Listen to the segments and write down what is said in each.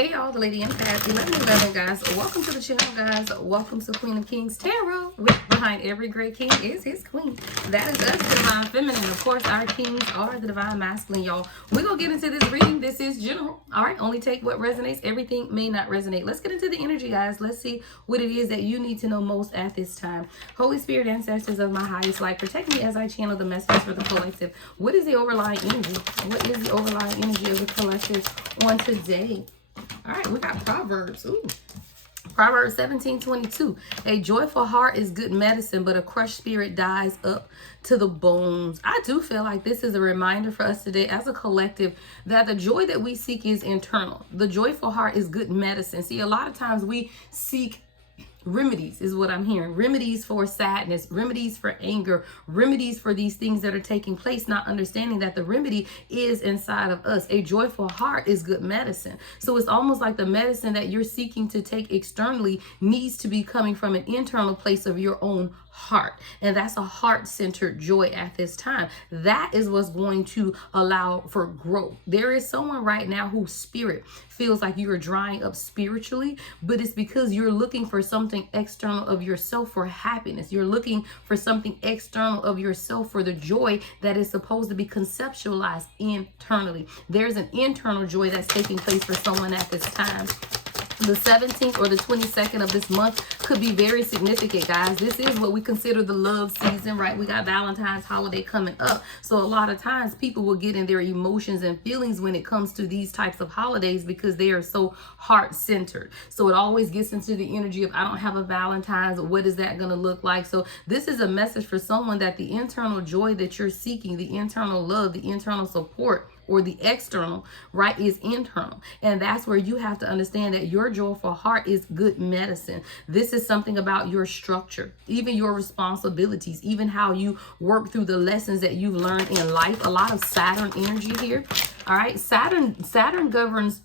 Hey y'all, the Lady Empath 1111, guys. Welcome to the channel, guys. Welcome to Queen of Kings Tarot. Behind every great king is his queen. That is us, the Divine Feminine. Of course, our kings are the Divine Masculine, y'all. We're going to get into this reading. This is general. All right, only take what resonates. Everything may not resonate. Let's get into the energy, guys. Let's see what it is that you need to know most at this time. Holy Spirit, ancestors of my highest light, protect me as I channel the message for the collective. What is the overlying energy? What is the overlying energy of the collective on today? All right, we got Proverbs. Ooh. Proverbs 17:22. A joyful heart is good medicine, but a crushed spirit dies up to the bones. I do feel like this is a reminder for us today as a collective that the joy that we seek is internal. The joyful heart is good medicine. See, a lot of times we seek remedies is what I'm hearing. Remedies for sadness, remedies for anger, remedies for these things that are taking place, not understanding that the remedy is inside of us. A joyful heart is good medicine. So it's almost like the medicine that you're seeking to take externally needs to be coming from an internal place of your own heart. And that's a heart-centered joy at this time. That is what's going to allow for growth. There is someone right now whose spirit feels like you are drying up spiritually, but it's because you're looking for something external of yourself for happiness. You're looking for something external of yourself for the joy that is supposed to be conceptualized internally. There's an internal joy that's taking place for someone at this time. The 17th or the 22nd of this month could be very significant, guys. This is what we consider the love season, right? We got Valentine's holiday coming up. So a lot of times people will get in their emotions and feelings when it comes to these types of holidays because they are so heart-centered. So it always gets into the energy of, I don't have a Valentine's. What is that going to look like? So this is a message for someone that the internal joy that you're seeking, the internal love, the internal support, or the external, right, is internal. And that's where you have to understand that your joyful heart is good medicine. This is something about your structure, even your responsibilities, even how you work through the lessons that you've learned in life. A lot of Saturn energy here. All right, Saturn governs.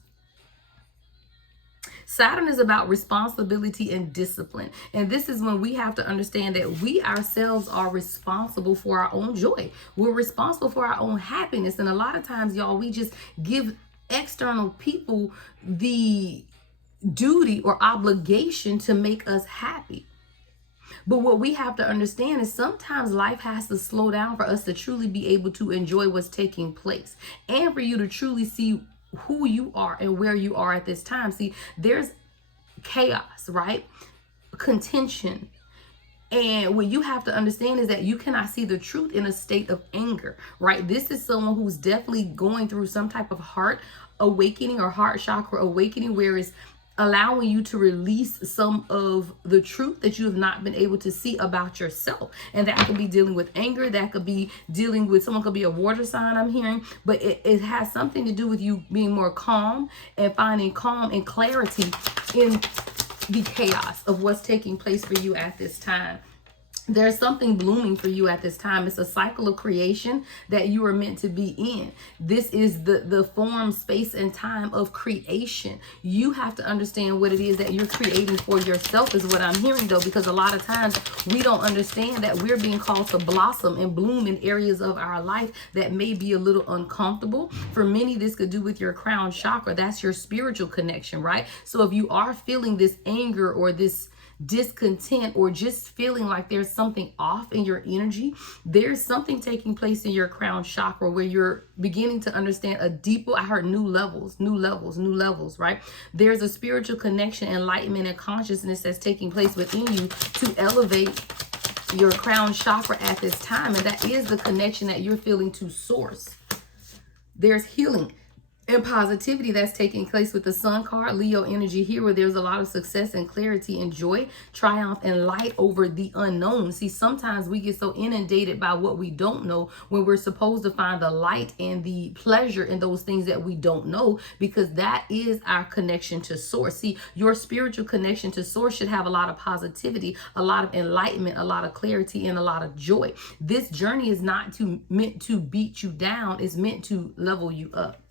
Saturn is about responsibility and discipline. And this is when we have to understand that we ourselves are responsible for our own joy. We're responsible for our own happiness. And a lot of times, y'all, we just give external people the duty or obligation to make us happy. But what we have to understand is sometimes life has to slow down for us to truly be able to enjoy what's taking place and for you to truly see who you are and where you are at this time. See, there's chaos, right? Contention. And what you have to understand is that you cannot see the truth in a state of anger, right? This is someone who's definitely going through some type of heart awakening or heart chakra awakening, where it's allowing you to release some of the truth that you have not been able to see about yourself. And that could be dealing with anger. That could be dealing with, someone could be a water sign, I'm hearing, but it has something to do with you being more calm and finding calm and clarity in the chaos of what's taking place for you at this time. There's something blooming for you at this time. It's a cycle of creation that you are meant to be in. This is the form, space, and time of creation. You have to understand what it is that you're creating for yourself is what I'm hearing, though, because a lot of times we don't understand that we're being called to blossom and bloom in areas of our life that may be a little uncomfortable. For many, this could do with your crown chakra. That's your spiritual connection, right? So if you are feeling this anger or this discontent or just feeling like there's something off in your energy, there's something taking place in your crown chakra where you're beginning to understand a deeper, I heard new levels, right? There's a spiritual connection, enlightenment, and consciousness that's taking place within you to elevate your crown chakra at this time. And that is the connection that you're feeling to source. There's healing and positivity that's taking place with the Sun card, Leo energy here, where there's a lot of success and clarity and joy, triumph and light over the unknown. See, sometimes we get so inundated by what we don't know when we're supposed to find the light and the pleasure in those things that we don't know, because that is our connection to source. See, your spiritual connection to source should have a lot of positivity, a lot of enlightenment, a lot of clarity, and a lot of joy. This journey is not meant to beat you down. It's meant to level you up.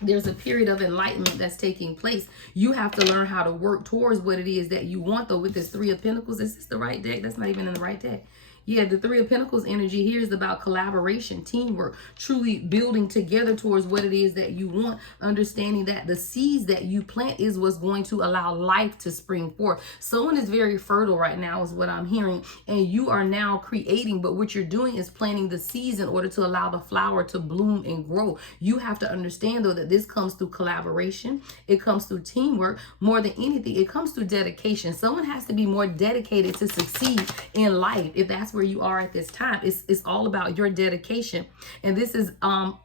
There's a period of enlightenment that's taking place. You have to learn how to work towards what it is that you want, though. With this Three of Pentacles, is this the right deck? That's not even in the right deck. Yeah, the Three of Pentacles energy here is about collaboration, teamwork, truly building together towards what it is that you want, understanding that the seeds that you plant is what's going to allow life to spring forth. Someone is very fertile right now is what I'm hearing, and you are now creating, but what you're doing is planting the seeds in order to allow the flower to bloom and grow. You have to understand, though, that this comes through collaboration. It comes through teamwork. More than anything, it comes through dedication. Someone has to be more dedicated to succeed in life. If that's where you are at this time, it's all about your dedication. And this is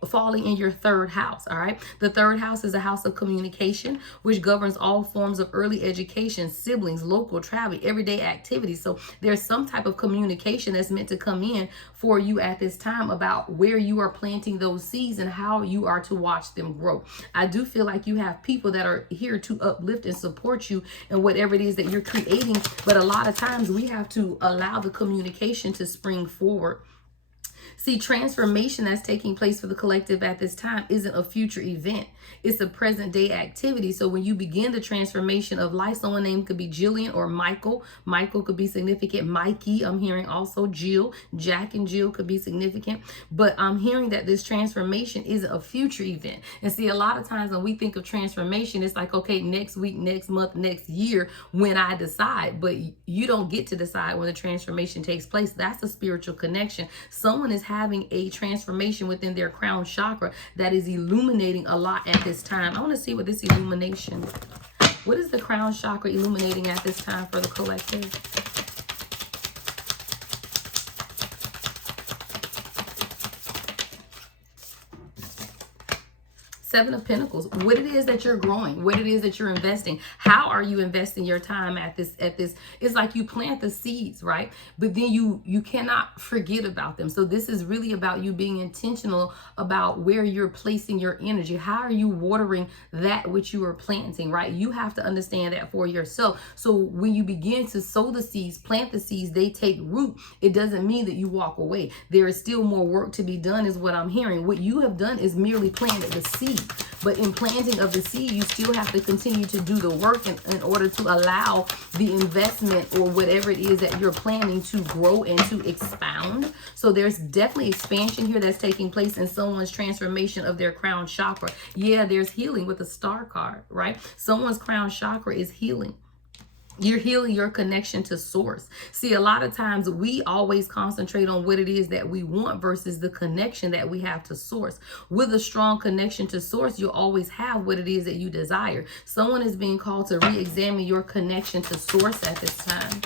falling in your third house. All right, the third house is a house of communication, which governs all forms of early education, siblings, local travel, everyday activities. So there's some type of communication that's meant to come in for you at this time about where you are planting those seeds and how you are to watch them grow. I do feel like you have people that are here to uplift and support you in whatever it is that you're creating, but a lot of times we have to allow the communication to spring forward. See, transformation that's taking place for the collective at this time isn't a future event. It's a present day activity. So when you begin the transformation of life, someone named could be Jillian or Michael. Michael could be significant. Mikey, I'm hearing also Jill. Jack and Jill could be significant. But I'm hearing that this transformation isn't a future event. And see, a lot of times when we think of transformation, it's like, okay, next week, next month, next year, when I decide. But you don't get to decide when the transformation takes place. That's a spiritual connection. Someone is having a transformation within their crown chakra that is illuminating a lot at this time. I want to see what this illumination, what is the crown chakra illuminating at this time for the collective? Seven of Pentacles, what it is that you're growing, what it is that you're investing. How are you investing your time at this? It's like you plant the seeds, right? But then you cannot forget about them. So this is really about you being intentional about where you're placing your energy. How are you watering that which you are planting, right? You have to understand that for yourself. So when you begin to sow the seeds, plant the seeds, they take root. It doesn't mean that you walk away. There is still more work to be done is what I'm hearing. What you have done is merely planted the seed. But in planting of the seed, you still have to continue to do the work in order to allow the investment or whatever it is that you're planning to grow and to expound. So there's definitely expansion here that's taking place in someone's transformation of their crown chakra. Yeah, there's healing with the star card, right? Someone's crown chakra is healing. You're healing your connection to source. See, a lot of times we always concentrate on what it is that we want versus the connection that we have to source. With a strong connection to source, you'll always have what it is that you desire. Someone is being called to re-examine your connection to source at this time.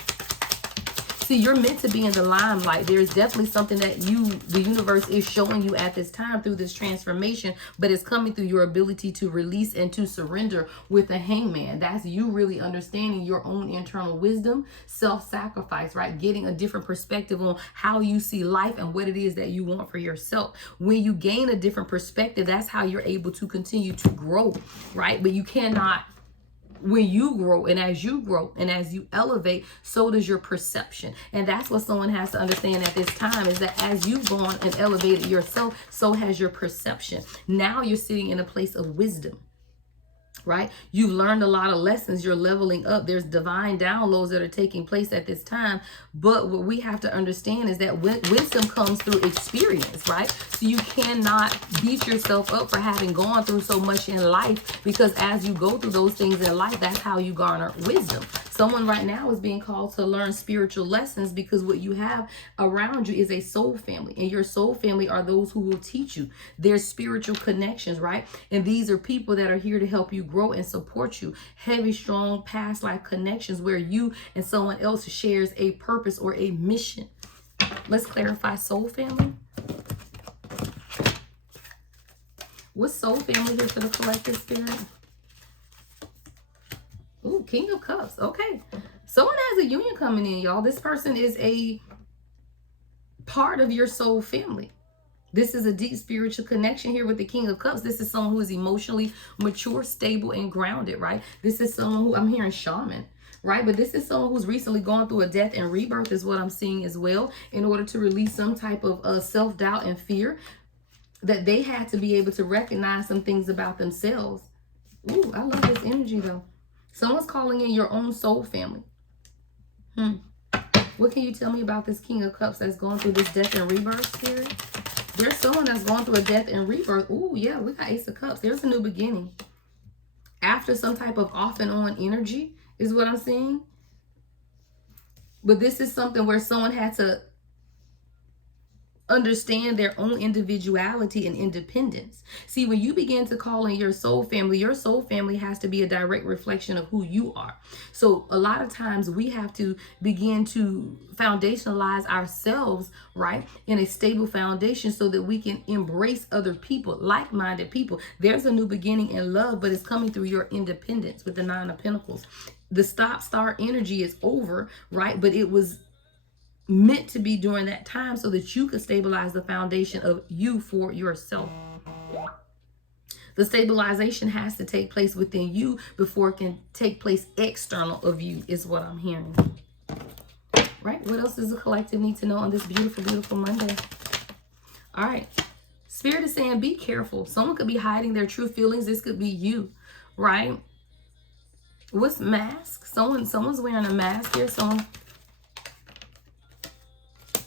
See, you're meant to be in the limelight. There's definitely something that the universe is showing you at this time through this transformation, but it's coming through your ability to release and to surrender with the hangman. That's you really understanding your own internal wisdom, self-sacrifice, right? Getting a different perspective on how you see life and what it is that you want for yourself. When you gain a different perspective, that's how you're able to continue to grow, right? But you cannot. When you grow and as you elevate, so does your perception. And that's what someone has to understand at this time is that as you've gone and elevated yourself, so has your perception. Now you're sitting in a place of wisdom, right? You've learned a lot of lessons. You're leveling up. There's divine downloads that are taking place at this time. But what we have to understand is that wisdom comes through experience, right? So you cannot beat yourself up for having gone through so much in life, because as you go through those things in life, that's how you garner wisdom. Someone right now is being called to learn spiritual lessons because what you have around you is a soul family, and your soul family are those who will teach you. There's spiritual connections, right? And these are people that are here to help you grow and support you. Heavy, strong past life connections where you and someone else shares a purpose or a mission. Let's clarify soul family. What's soul family here for the collective spirit? Ooh, King of Cups. Okay. Someone has a union coming in, y'all. This person is a part of your soul family. This is a deep spiritual connection here with the King of Cups. This is someone who is emotionally mature, stable, and grounded, right? This is someone who, I'm hearing shaman, right? But this is someone who's recently gone through a death and rebirth is what I'm seeing as well, in order to release some type of self-doubt and fear that they had to be able to recognize some things about themselves. Ooh, I love this energy though. Someone's calling in your own soul family. What can you tell me about this King of Cups that's going through this death and rebirth, Spirit? There's someone that's going through a death and rebirth. Ooh, yeah, we got Ace of Cups. There's a new beginning. After some type of off and on energy is what I'm seeing. But this is something where someone had to understand their own individuality and independence. See, when you begin to call in your soul family has to be a direct reflection of who you are. So a lot of times we have to begin to foundationalize ourselves, right, in a stable foundation so that we can embrace other people, like-minded people. There's a new beginning in love, but it's coming through your independence with the Nine of Pentacles. The stop-start energy is over, right? But it was meant to be during that time so that you could stabilize the foundation of you for yourself. The stabilization has to take place within you before it can take place external of you, is what I'm hearing. Right? What else does the collective need to know on this beautiful, beautiful Monday? All right. Spirit is saying, be careful. Someone could be hiding their true feelings. This could be you, right? What's mask? Someone's wearing a mask here. Someone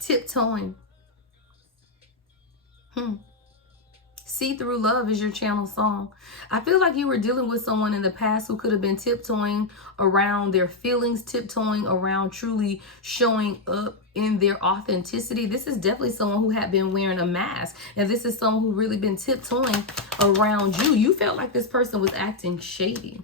tiptoeing. See-through love is your channel song. I feel like you were dealing with someone in the past who could have been tiptoeing around their feelings, tiptoeing around truly showing up in their authenticity. This is definitely someone who had been wearing a mask. And this is someone who really been tiptoeing around you. You felt like this person was acting shady.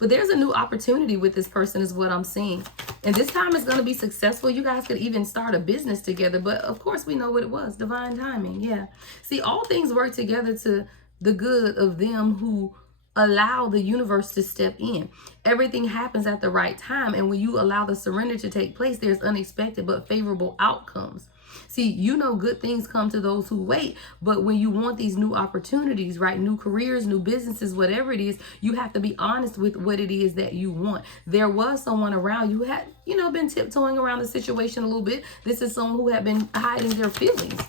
But there's a new opportunity with this person is what I'm seeing. And this time is going to be successful. You guys could even start a business together. But of course, we know what it was. Divine timing. Yeah. See, all things work together to the good of them who allow the universe to step in. Everything happens at the right time. And when you allow the surrender to take place, there's unexpected but favorable outcomes. See, you know good things come to those who wait, but when you want these new opportunities, right, new careers, new businesses, whatever it is, you have to be honest with what it is that you want. There was someone around you who had, been tiptoeing around the situation a little bit. This is someone who had been hiding their feelings.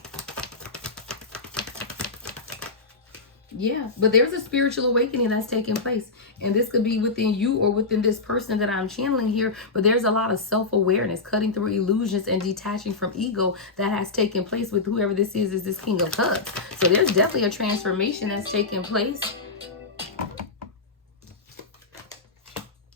Yeah, but there's a spiritual awakening that's taking place. And this could be within you or within this person that I'm channeling here. But there's a lot of self-awareness, cutting through illusions and detaching from ego that has taken place with whoever this is this King of Cups. So there's definitely a transformation that's taking place.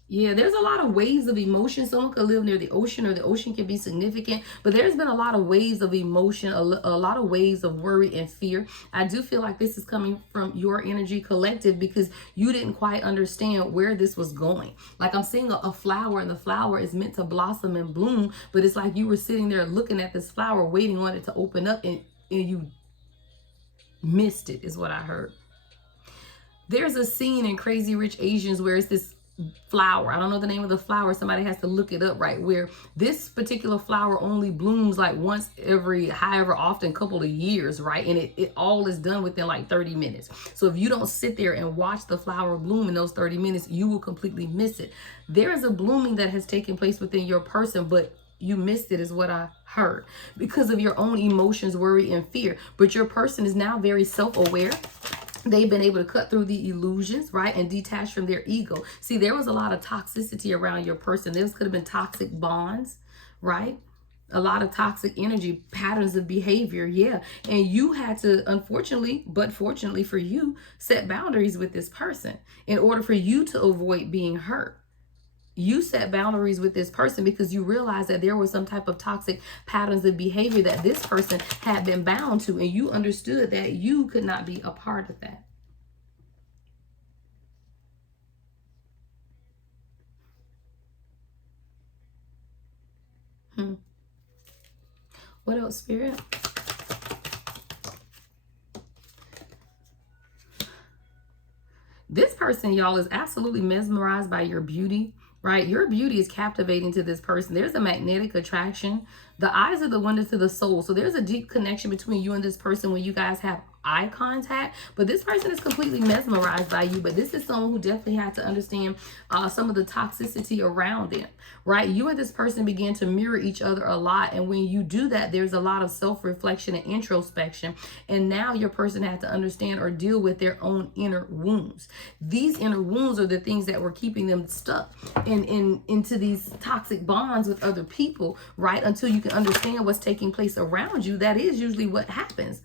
Yeah, there's a lot of waves of emotion. Someone could live near the ocean or the ocean can be significant. But there's been a lot of waves of emotion, a lot of waves of worry and fear. I do feel like this is coming from your energy collective because you didn't quite understand where this was going. Like I'm seeing a flower and the flower is meant to blossom and bloom. But it's like you were sitting there looking at this flower, waiting on it to open up and you missed it is what I heard. There's a scene in Crazy Rich Asians where it's this flower. I don't know the name of the flower. Somebody has to look it up, right? Where this particular flower only blooms like once every however often couple of years, right? And it all is done within like 30 minutes. So if you don't sit there and watch the flower bloom in those 30 minutes, you will completely miss it. There is a blooming that has taken place within your person, but you missed it is what I heard because of your own emotions, worry, and fear. But your person is now very self-aware. They've been able to cut through the illusions, right? And detach from their ego. See, there was a lot of toxicity around your person. There could have been toxic bonds, right? A lot of toxic energy, patterns of behavior. Yeah. And you had to, unfortunately, but fortunately for you, set boundaries with this person in order for you to avoid being hurt. You set boundaries with this person because you realized that there was some type of toxic patterns of behavior that this person had been bound to, and you understood that you could not be a part of that. What else, Spirit? This person, y'all, is absolutely mesmerized by your beauty. Right? Your beauty is captivating to this person. There's a magnetic attraction. The eyes are the window to the soul. So there's a deep connection between you and this person when you guys have eye contact, but this person is completely mesmerized by you. But this is someone who definitely had to understand some of the toxicity around them, right? You and this person begin to mirror each other a lot, and when you do that, there's a lot of self-reflection and introspection, and now your person had to understand or deal with their own inner wounds. These inner wounds are the things that were keeping them stuck into these toxic bonds with other people, right? Until you can understand what's taking place around you. That is usually what happens.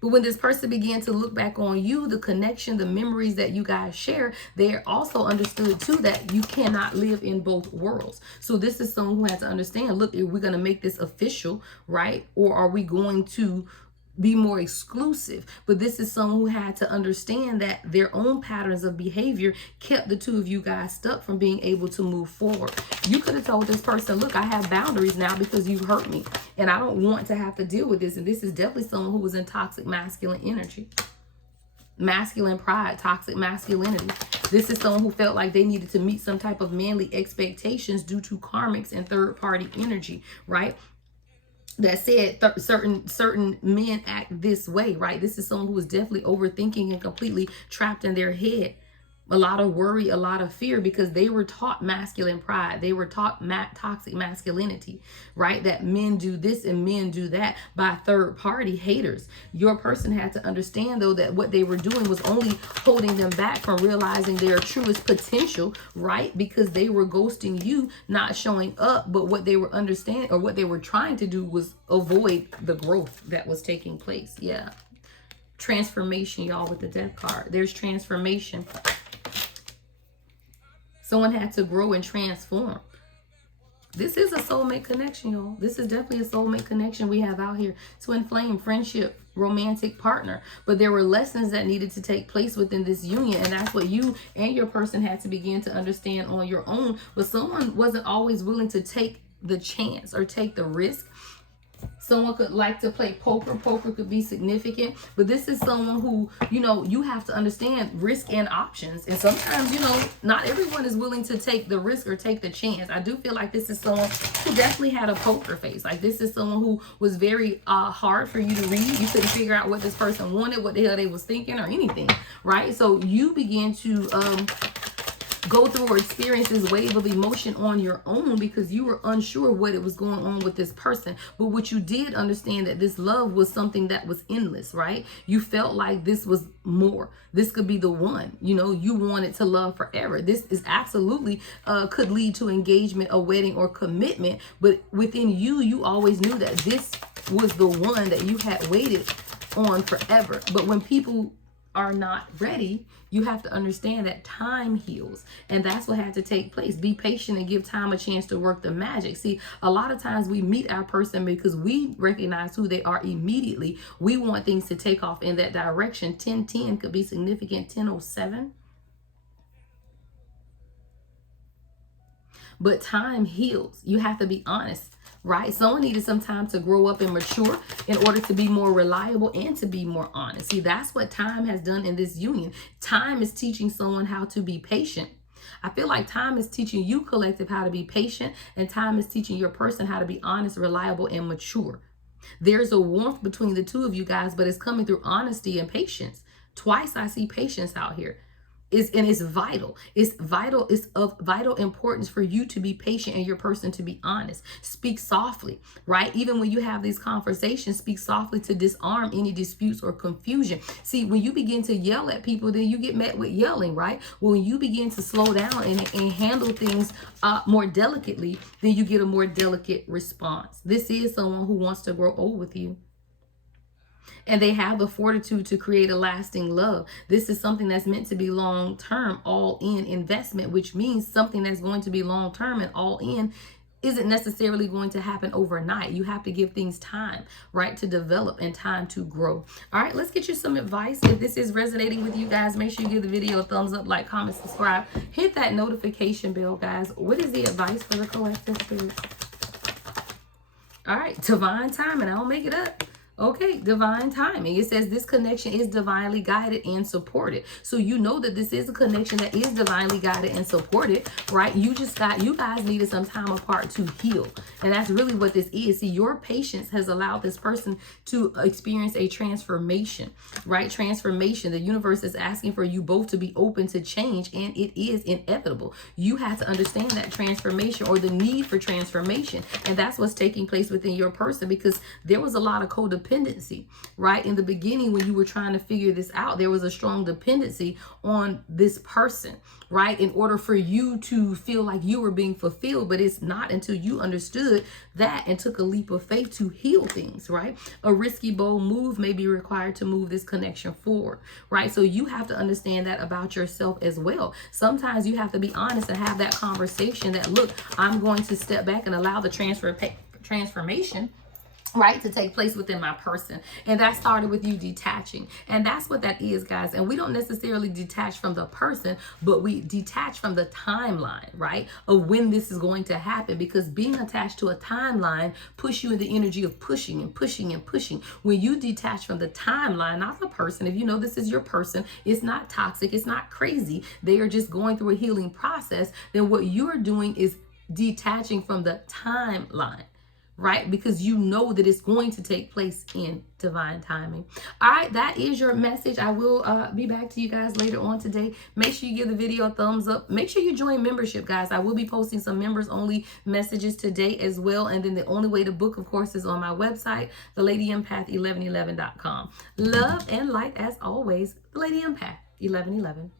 But when this person began to look back on you, the connection, the memories that you guys share, they also understood too that you cannot live in both worlds. So this is someone who had to understand, look, if we're going to make this official, right? Or are we going to be more exclusive? But this is someone who had to understand that their own patterns of behavior kept the two of you guys stuck from being able to move forward. You could have told this person, look, I have boundaries now because you've hurt me and I don't want to have to deal with this. And this is definitely someone who was in toxic masculine energy, masculine pride, toxic masculinity. This is someone who felt like they needed to meet some type of manly expectations due to karmics and third party energy, right? That said certain men act this way, right? This is someone who was definitely overthinking and completely trapped in their head. A lot of worry, a lot of fear, because they were taught masculine pride. They were taught toxic masculinity, right? That men do this and men do that by third party haters. Your person had to understand, though, that what they were doing was only holding them back from realizing their truest potential, right? Because they were ghosting you, not showing up. But what they were understanding, or what they were trying to do, was avoid the growth that was taking place. Yeah. Transformation, y'all, with the Death card. There's transformation. Someone had to grow and transform. This is a soulmate connection, y'all. This is definitely a soulmate connection we have out here. Twin flame, friendship, romantic partner. But there were lessons that needed to take place within this union. And that's what you and your person had to begin to understand on your own. But someone wasn't always willing to take the chance or take the risk. Someone could like to play poker. Poker could be significant, but this is someone who, you have to understand risk and options. And sometimes, not everyone is willing to take the risk or take the chance. I do feel like this is someone who definitely had a poker face. Like, this is someone who was very hard for you to read. You couldn't figure out what this person wanted, what the hell they was thinking or anything, right? So you begin to go through or experience this wave of emotion on your own because you were unsure what it was going on with this person. But what you did understand, that this love was something that was endless, right? You felt like this was more. This could be the one, you wanted to love forever. This is absolutely could lead to engagement, a wedding, or commitment. But within you, you always knew that this was the one that you had waited on forever. But when people are not ready, you have to understand that time heals, and that's what had to take place. Be patient and give time a chance to work the magic. See, a lot of times we meet our person because we recognize who they are immediately. We want things to take off in that direction. 1010 could be significant. 1007. But time heals. You have to be honest, right? Someone needed some time to grow up and mature in order to be more reliable and to be more honest. See, that's what time has done in this union. Time is teaching someone how to be patient. I feel like time is teaching you, collective, how to be patient, and time is teaching your person how to be honest, reliable, and mature. There's a warmth between the two of you guys, but it's coming through honesty and patience. Twice I see patience out here. It's vital. It's vital. It's of vital importance for you to be patient and your person to be honest. Speak softly, right? Even when you have these conversations, speak softly to disarm any disputes or confusion. See, when you begin to yell at people, then you get met with yelling, right? When you begin to slow down and handle things more delicately, then you get a more delicate response. This is someone who wants to grow old with you. And they have the fortitude to create a lasting love. This is something that's meant to be long-term, all-in investment, which means something that's going to be long-term and all-in isn't necessarily going to happen overnight. You have to give things time, right, to develop and time to grow. All right, let's get you some advice. If this is resonating with you guys, make sure you give the video a thumbs up, like, comment, subscribe. Hit that notification bell, guys. What is the advice for the collective spirit? All right, divine timing. I don't make it up. Okay, divine timing. It says this connection is divinely guided and supported. So you know that this is a connection that is divinely guided and supported, right? You guys needed some time apart to heal. And that's really what this is. See, your patience has allowed this person to experience a transformation, right? Transformation. The universe is asking for you both to be open to change, and it is inevitable. You have to understand that transformation, or the need for transformation. And that's what's taking place within your person, because there was a lot of codependency, right? In the beginning, when you were trying to figure this out, there was a strong dependency on this person, right? In order for you to feel like you were being fulfilled, but it's not until you understood that and took a leap of faith to heal things, right? A risky, bold move may be required to move this connection forward, right? So you have to understand that about yourself as well. Sometimes you have to be honest and have that conversation that, look, I'm going to step back and allow the transformation, right, to take place within my person. And that started with you detaching. And that's what that is, guys. And we don't necessarily detach from the person, but we detach from the timeline, right, of when this is going to happen. Because being attached to a timeline push you in the energy of pushing and pushing and pushing. When you detach from the timeline, not the person, if you know this is your person, it's not toxic, it's not crazy, they are just going through a healing process, then what you're doing is detaching from the timeline, right? Because you know that it's going to take place in divine timing. All right, that is your message. I will be back to you guys later on today. Make sure you give the video a thumbs up. Make sure you join membership, guys. I will be posting some members only messages today as well. And then the only way to book, of course, is on my website, thelady1111.com. Love and light as always, the Lady Empath 1111.